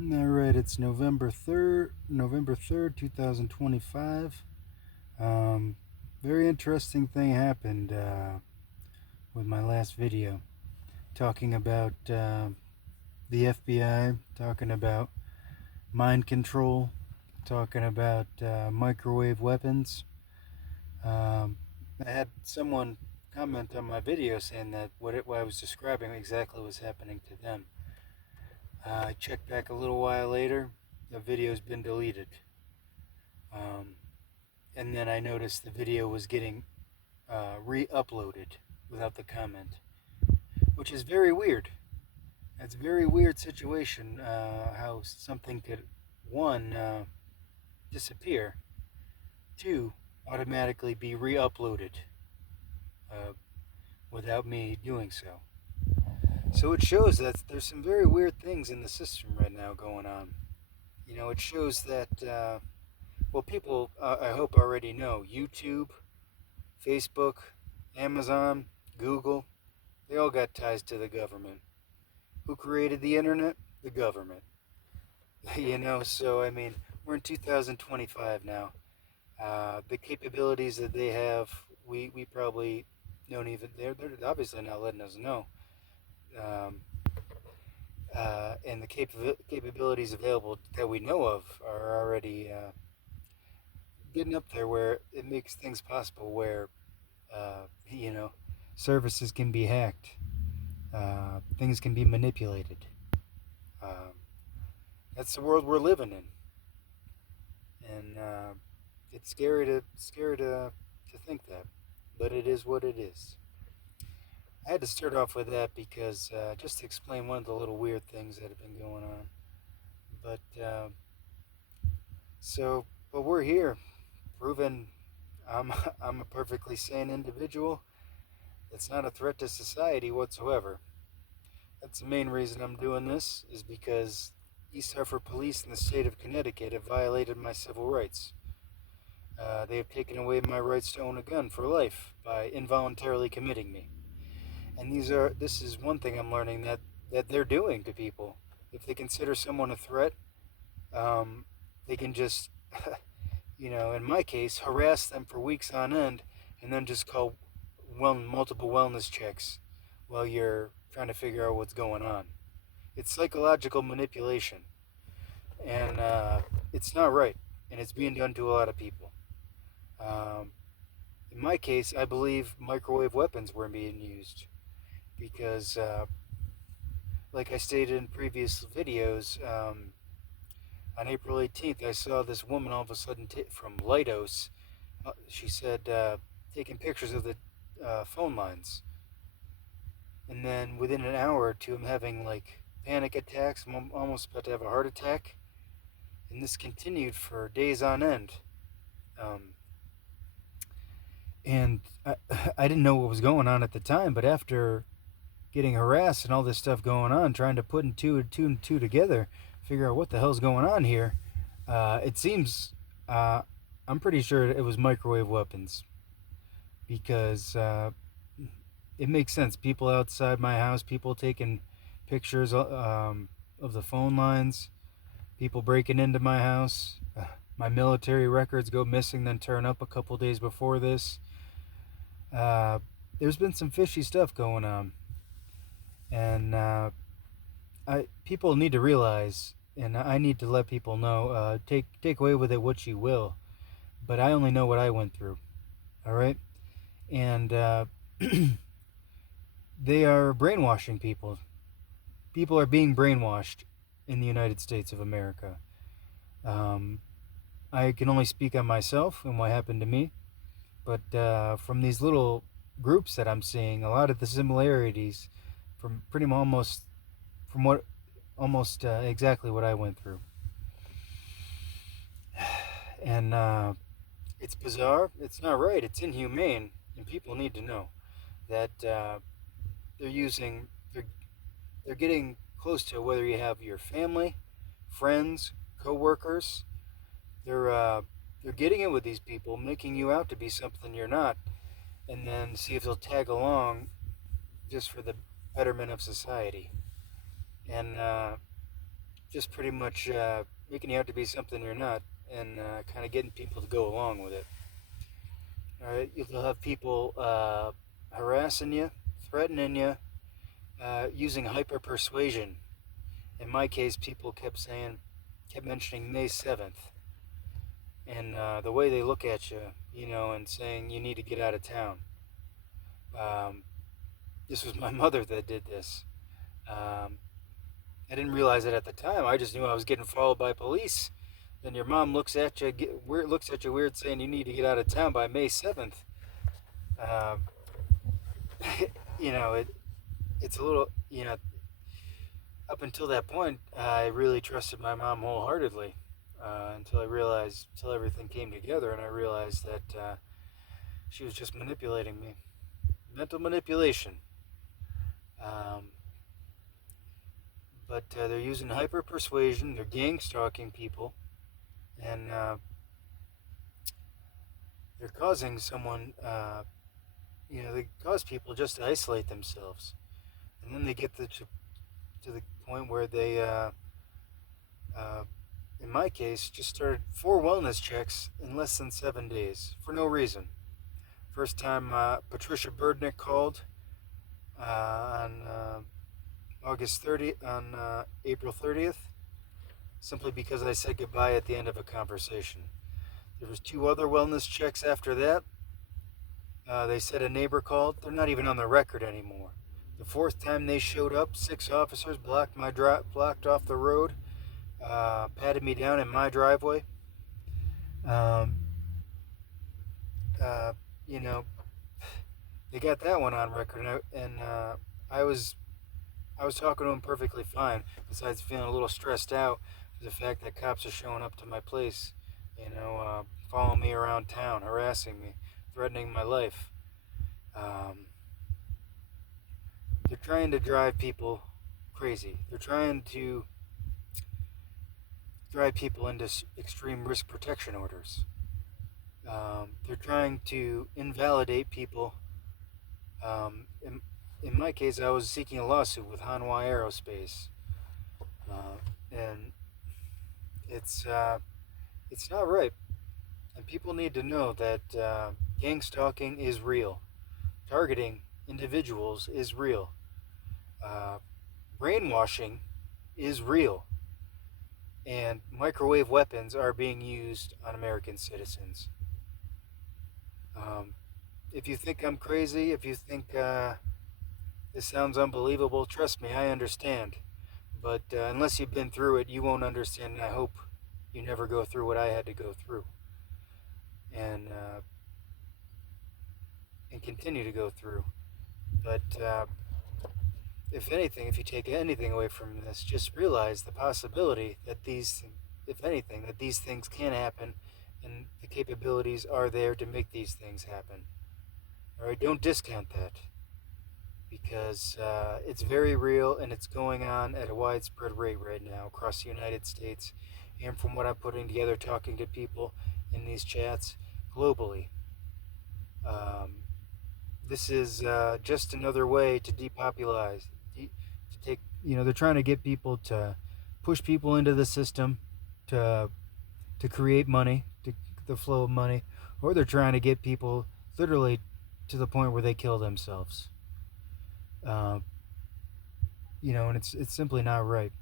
All right, it's November 3rd, 2025. Um, Very interesting thing happened with my last video, talking about the FBI, talking about mind control, talking about microwave weapons. I had someone comment on my video saying that what I was describing exactly was happening to them. I checked back a little while later. The video's been deleted. Um, and then I noticed the video was getting re-uploaded without the comment, which is very weird. It's a very weird situation how something could, one, disappear, two, automatically be re-uploaded uh, without me doing so. So it shows that there's some very weird things in the system right now going on. It shows that, well, people, I hope already know, YouTube, Facebook, Amazon, Google, they all got ties to the government. Who created the internet? The government. So I mean, we're in 2025 now. The capabilities that they have, we probably don't even, they're obviously not letting us know. Um, and the capabilities available that we know of are already getting up there where it makes things possible where, uh, you know, services can be hacked, things can be manipulated. Um, that's the world we're living in, and it's scary to think that, but it is what it is. I had to start off with that because just to explain one of the little weird things that have been going on. But so, but we're here, proving I'm I'm a perfectly sane individual. That's not a threat to society whatsoever. That's the main reason I'm doing this, is because East Hartford police in the state of Connecticut have violated my civil rights. They have taken away my rights to own a gun for life by involuntarily committing me. And this is one thing I'm learning that they're doing to people. If they consider someone a threat, they can just, in my case, harass them for weeks on end, and then just call multiple wellness checks while you're trying to figure out what's going on. It's psychological manipulation, and it's not right, and it's being done to a lot of people. Um, in my case, I believe microwave weapons were being used because, like I stated in previous videos, on April 18th, I saw this woman all of a sudden from Lighthouse. She said taking pictures of the phone lines, and then within an hour or two, I'm having like panic attacks. I'm almost about to have a heart attack, and this continued for days on end. Um, and I didn't know what was going on at the time, but after getting harassed and all this stuff going on, trying to put two and two together, figure out what the hell's going on here, it seems I'm pretty sure it was microwave weapons because it makes sense. People outside my house, people taking pictures of the phone lines, people breaking into my house. My military records go missing, then turn up a couple days before this. There's been some fishy stuff going on, and people need to realize, and I need to let people know. Take away with it what you will, but I only know what I went through. All right, and they are brainwashing people. People are being brainwashed in the United States of America. Um, I can only speak on myself and what happened to me, but from these little groups that I'm seeing, a lot of the similarities from pretty much almost exactly what I went through. And it's bizarre. It's not right. It's inhumane, and people need to know that they're using they're getting close to whether you have your family, friends, co-workers. They're getting it with these people, making you out to be something you're not, and then see if they'll tag along just for the betterment of society. And just pretty much making you out to be something you're not, and kind of getting people to go along with it. All right, you'll have people harassing you, threatening you, using hyper persuasion. In my case, people kept mentioning May 7th, and the way they look at you, and saying you need to get out of town. Um, this was my mother that did this. I didn't realize it at the time. I just knew I was getting followed by police. Then your mom looks at you weird, saying you need to get out of town by May 7th. Um, you know, it's a little, up until that point, I really trusted my mom wholeheartedly until everything came together and I realized that she was just manipulating me. Mental manipulation. Um, but they're using hyper persuasion, they're gang stalking people, and they're causing someone, they cause people just to isolate themselves. And then they get to the point where they, in my case, just started 4 wellness checks in less than 7 days for no reason. First time Patricia Burdnick called on April 30th, simply because I said goodbye at the end of a conversation. There was 2 other wellness checks after that. They said a neighbor called. They're not even on the record anymore. The 4th time they showed up, 6 officers blocked off the road, patted me down in my driveway. You know, they got that one on record, and I was talking to them perfectly fine. Besides feeling a little stressed out for the fact that cops are showing up to my place, following me around town, harassing me, threatening my life. They're trying to drive people crazy. They're trying to drive people into extreme risk protection orders. They're trying to invalidate people. In my case, I was seeking a lawsuit with Hanwha Aerospace, and it's not right. And people need to know that gang stalking is real. Targeting individuals is real. Brainwashing is real. And microwave weapons are being used on American citizens. If you think I'm crazy, if you think this sounds unbelievable, trust me, I understand. But unless you've been through it, you won't understand, and I hope you never go through what I had to go through. And continue to go through. But if anything, if you take anything away from this, just realize the possibility that these things can happen, and the capabilities are there to make these things happen. All right, don't discount that, because it's very real and it's going on at a widespread rate right now across the United States, and from what I'm putting together, talking to people in these chats globally. This is just another way to depopulize, to take, they're trying to get people to push people into the system to create money, the flow of money, or they're trying to get people literally to the point where they kill themselves. And it's simply not right.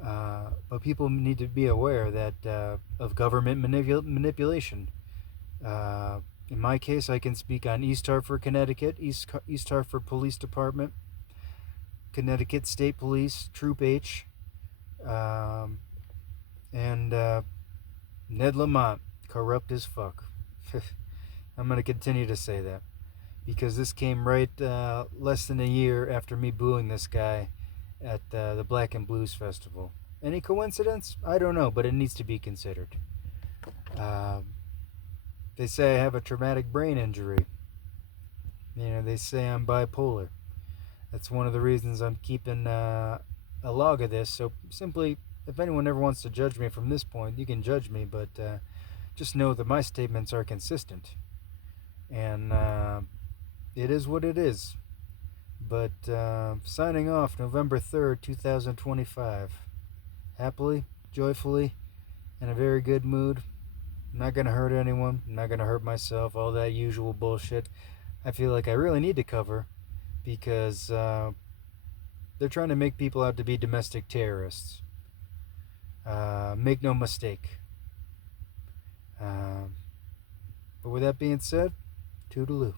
But people need to be aware that of government manipulation. In my case, I can speak on East Hartford, Connecticut, East Hartford Police Department, Connecticut State Police, Troop H, and Ned Lamont, corrupt as fuck. I'm going to continue to say that, because this came right less than a year after me booing this guy at the Black and Blues Festival. Any coincidence? I don't know, but it needs to be considered. They say I have a traumatic brain injury. They say I'm bipolar. That's one of the reasons I'm keeping a log of this. So simply, if anyone ever wants to judge me from this point, you can judge me, but just know that my statements are consistent. And it is what it is. But signing off November 3rd, 2025. happily, joyfully, in a very good mood. I'm not going to hurt anyone. I'm not going to hurt myself. All that usual bullshit I feel like I really need to cover because they're trying to make people out to be domestic terrorists. Make no mistake. But with that being said, toodaloo.